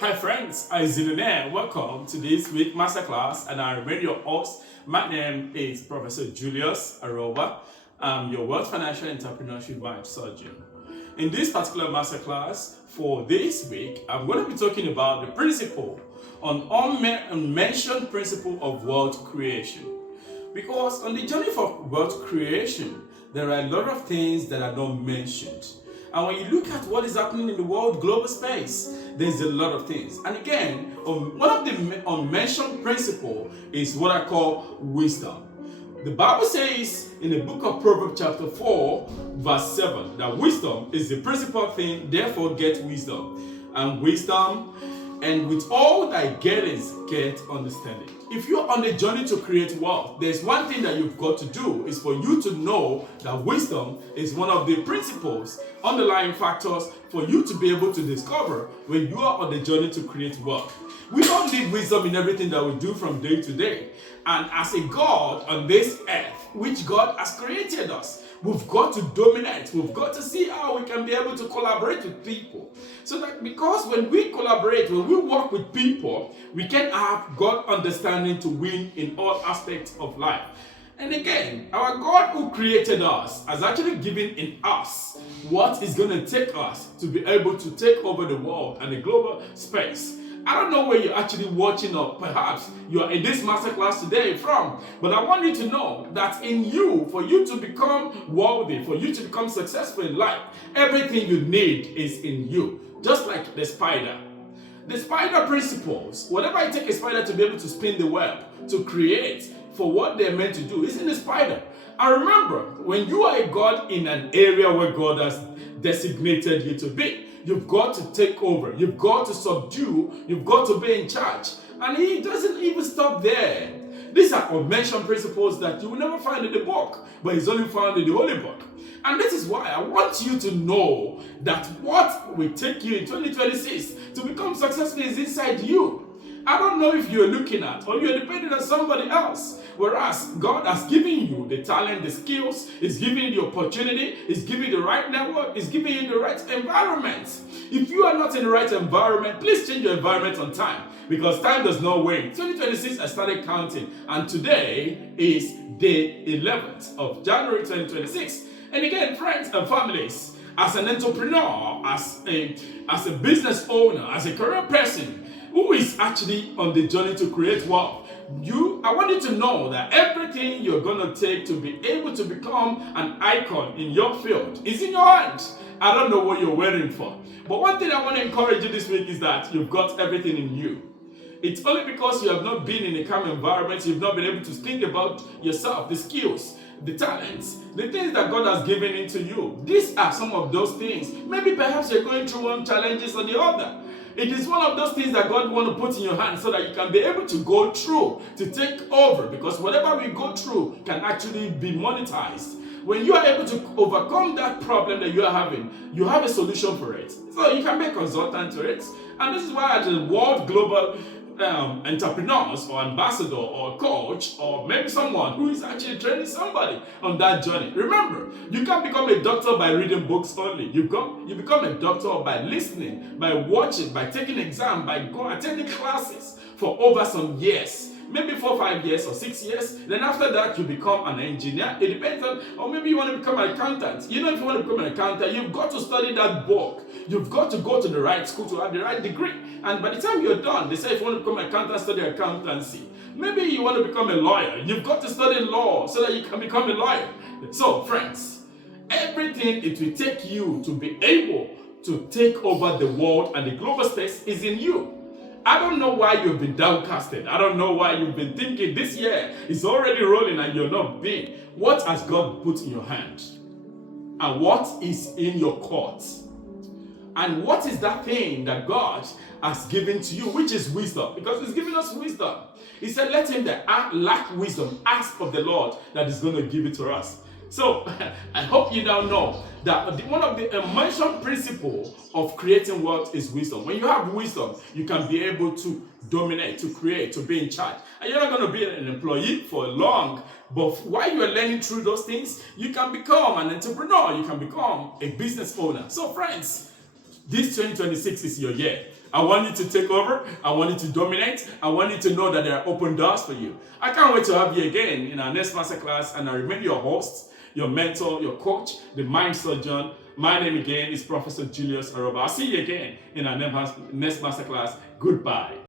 Hi friends, I'm Zillionaire. Welcome to this week masterclass, and I remain your host. My name is Professor Julius Aroba. I'm your Wealth Financial Entrepreneurship Mind Surgeon. In this particular masterclass for this week, I'm going to be talking about the principle on unmentioned principle of wealth creation. Because on the journey for wealth creation, there are a lot of things that are not mentioned. And when you look at what is happening in the world, global space, there's a lot of things. And again, one of the unmentioned principle is what I call wisdom. The Bible says in the book of Proverbs chapter 4, verse 7, that wisdom is the principal thing, therefore get wisdom. And with all thy gettings, get understanding. If you're on a journey to create wealth, there's one thing that you've got to do is for you to know that wisdom is one of the principles, underlying factors for you to be able to discover when you are on the journey to create wealth. We don't need wisdom in everything that we do from day to day. And as a God on this earth, which God has created us, we've got to dominate. We've got to see how we can be able to collaborate with people. So that because when we collaborate, when we work with people, we can have God understanding to win in all aspects of life. And again, our God who created us has actually given in us what is going to take us to be able to take over the world and the global space. I don't know where you're actually watching, or perhaps you're in this masterclass today from, but I want you to know that in you, for you to become wealthy, for you to become successful in life, everything you need is in you. Just like the spider. The spider principles, whatever it takes a spider to be able to spin the web, to create for what they're meant to do, is in the spider. And remember, when you are a God in an area where God has designated you to be, you've got to take over, you've got to subdue, you've got to be in charge. And he doesn't even stop there. These are unmentioned principles that you will never find in the book, but it's only found in the Holy Book. And this is why I want you to know that what will take you in 2026 to become successful is inside you. I don't know if you're looking at or you're depending on somebody else. Whereas God has given you the talent, the skills, He's giving you the opportunity, He's giving you the right network, He's giving you the right environment. If you are not in the right environment, please change your environment on time, because time does not wait. 2026, I started counting, and today is day 11th of January 2026. And again, friends and families, as an entrepreneur, as a business owner, as a career person who is actually on the journey to create wealth, I want you to know that everything you're going to take to be able to become an icon in your field is in your hands. I don't know what you're waiting for. But one thing I want to encourage you this week is that you've got everything in you. It's only because you have not been in a calm environment, you've not been able to think about yourself, the skills, the talents, the things that God has given into you. These are some of those things. Maybe perhaps you're going through one challenges or the other. It is one of those things that God wants to put in your hands so that you can be able to go through, to take over, because whatever we go through can actually be monetized. When you are able to overcome that problem that you are having, you have a solution for it. So you can be a consultant to it. And this is why as a world global entrepreneurs or ambassador or coach or maybe someone who is actually training somebody on that journey. Remember, you can't become a doctor by reading books only. You become a doctor by listening, by watching, by taking exams, by attending classes for over some years. Maybe 4, 5 years or 6 years. Then after that, you become an engineer. It depends on, or maybe you want to become an accountant. You know, if you want to become an accountant, you've got to study that book. You've got to go to the right school to have the right degree. And by the time you're done, they say if you want to become an accountant, study accountancy. Maybe you want to become a lawyer. You've got to study law so that you can become a lawyer. So, friends, everything it will take you to be able to take over the world and the global space is in you. I don't know why you've been downcasted. I don't know why you've been thinking this year is already rolling and you're not being. What has God put in your hand? And what is in your court? And what is that thing that God has given to you, which is wisdom? Because He's given us wisdom. He said, let him that lack wisdom ask of the Lord that is going to give it to us. So, I hope you now know that one of the mentioned principles of creating wealth is wisdom. When you have wisdom, you can be able to dominate, to create, to be in charge. And you're not going to be an employee for long, but while you are learning through those things, you can become an entrepreneur, you can become a business owner. So friends, this 2026 is your year. I want you to take over. I want you to dominate. I want you to know that there are open doors for you. I can't wait to have you again in our next masterclass. And I remain your host, your mentor, your coach, the mind surgeon. My name again is Professor Julius Aroba. I'll see you again in our next masterclass. Goodbye.